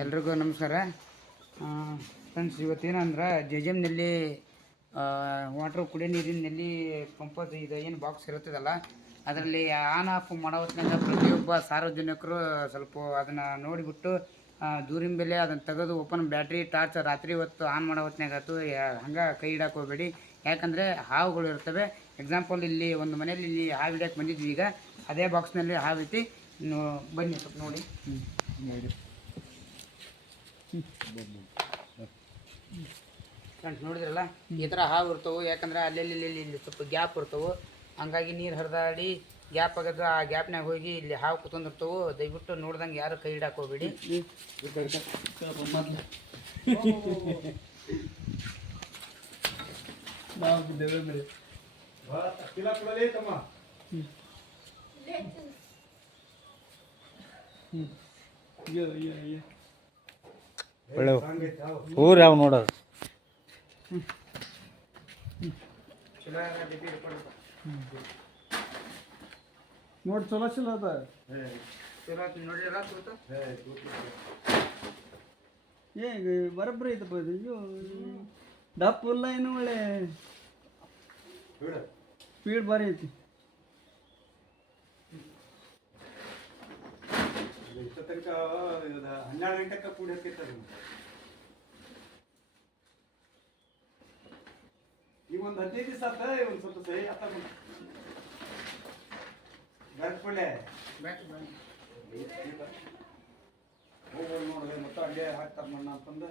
ಎಲ್ರಿಗೂ ನಮಸ್ಕಾರ friends. ಇವತ್ತೇನಂದ್ರೆ ಜೆಮ್ನಲ್ಲಿ water ಕುಡಿಯೋ ನೀರಿನಲ್ಲಿ ಪಂಪದು ಇದು ಏನು ಬಾಕ್ಸ್ ಇರುತ್ತದಲ್ಲ, ಅದರಲ್ಲಿ ಆನ್ ಆಫ್ ಮಾಡೋ ಹೊತ್ತಿನಾಗ ಪ್ರತಿಯೊಬ್ಬ ಸಾರ್ವಜನಿಕರು ಸ್ವಲ್ಪ ಅದನ್ನು ನೋಡಿಬಿಟ್ಟು ದೂರಿನ ಬೆಲೆ ಅದನ್ನು ತೆಗೆದು ಓಪನ್ ಬ್ಯಾಟ್ರಿ ಟಾರ್ಚ್ ರಾತ್ರಿ ಹೊತ್ತು ಆನ್ ಮಾಡೋ ಹೊತ್ತಿನಾಗ ಆಯ್ತು ಹಂಗೆ ಕೈ ಇಡಕ್ಕೆ ಹೋಗಬೇಡಿ. ಯಾಕಂದರೆ ಹಾವುಗಳು ಇರ್ತವೆ. ಎಕ್ಸಾಂಪಲ್ ಇಲ್ಲಿ ಒಂದು ಮನೆಯಲ್ಲಿ ಇಲ್ಲಿ ಹಾವು ಹಿಡಿಯೋಕೆ ಬಂದಿದ್ವಿ. ಈಗ ಅದೇ ಬಾಕ್ಸ್ನಲ್ಲಿ ಹಾವು ಐತಿ. ಬನ್ನಿ ಸ್ವಲ್ಪ ನೋಡಿ. ಫ್ರೆಂಡ್ಸ್ ನೋಡಿದ್ರಲ್ಲ, ಈ ಥರ ಹಾವು ಇರ್ತವೆ. ಯಾಕಂದ್ರೆ ಅಲ್ಲಿ ಸ್ವಲ್ಪ ಗ್ಯಾಪ್ ಇರ್ತವೆ. ಹಂಗಾಗಿ ನೀರು ಹರಿದಾಡಿ ಗ್ಯಾಪ್ ಆಗೋದು, ಆ ಗ್ಯಾಪ್ನಾಗ ಹೋಗಿ ಇಲ್ಲಿ ಹಾವು ಕುತ್ಕೊಂಡಿರ್ತವೆ. ದಯವಿಟ್ಟು ನೋಡ್ದಂಗೆ ಯಾರು ಕೈ ಹಿಡಕ್ಕೆ ಹೋಗ್ಬೇಡಿ. ಒಳ್ಳೆ ಊರು ಯಾವ ನೋಡೋದು. ನೋಡಿ ಚಲೋ ಚಲೋ ಅದ. ಬರಬ್ರಿ ಐತಪ್ಪ ಇದು. ಅಯ್ಯೋ ದಪ್ಪ ಇಲ್ಲ, ಏನು ಒಳ್ಳೆ ಸ್ಪೀಡ್ ಭಾರಿ ಐತಿ. ತನಕ 12 ಗಂಟೆಗೆ ಕೂಡಿ ಹಾಕೈತೆ. ಈಗ ಒಂದು 15 ದಿವಸ ಆತ. ಒಂದು ಸ್ವಲ್ಪ ಸರಿ ಆತ ಬರ್ಕೊಳ್ಳೆ ಹೋಗ್ಬೋದು ನೋಡಿದೆ. ಮತ್ತೆ ಅಲ್ಲೇ ಹಾಕ್ತಾರೆ ಮಣ್ಣ ಅಂತಂದು.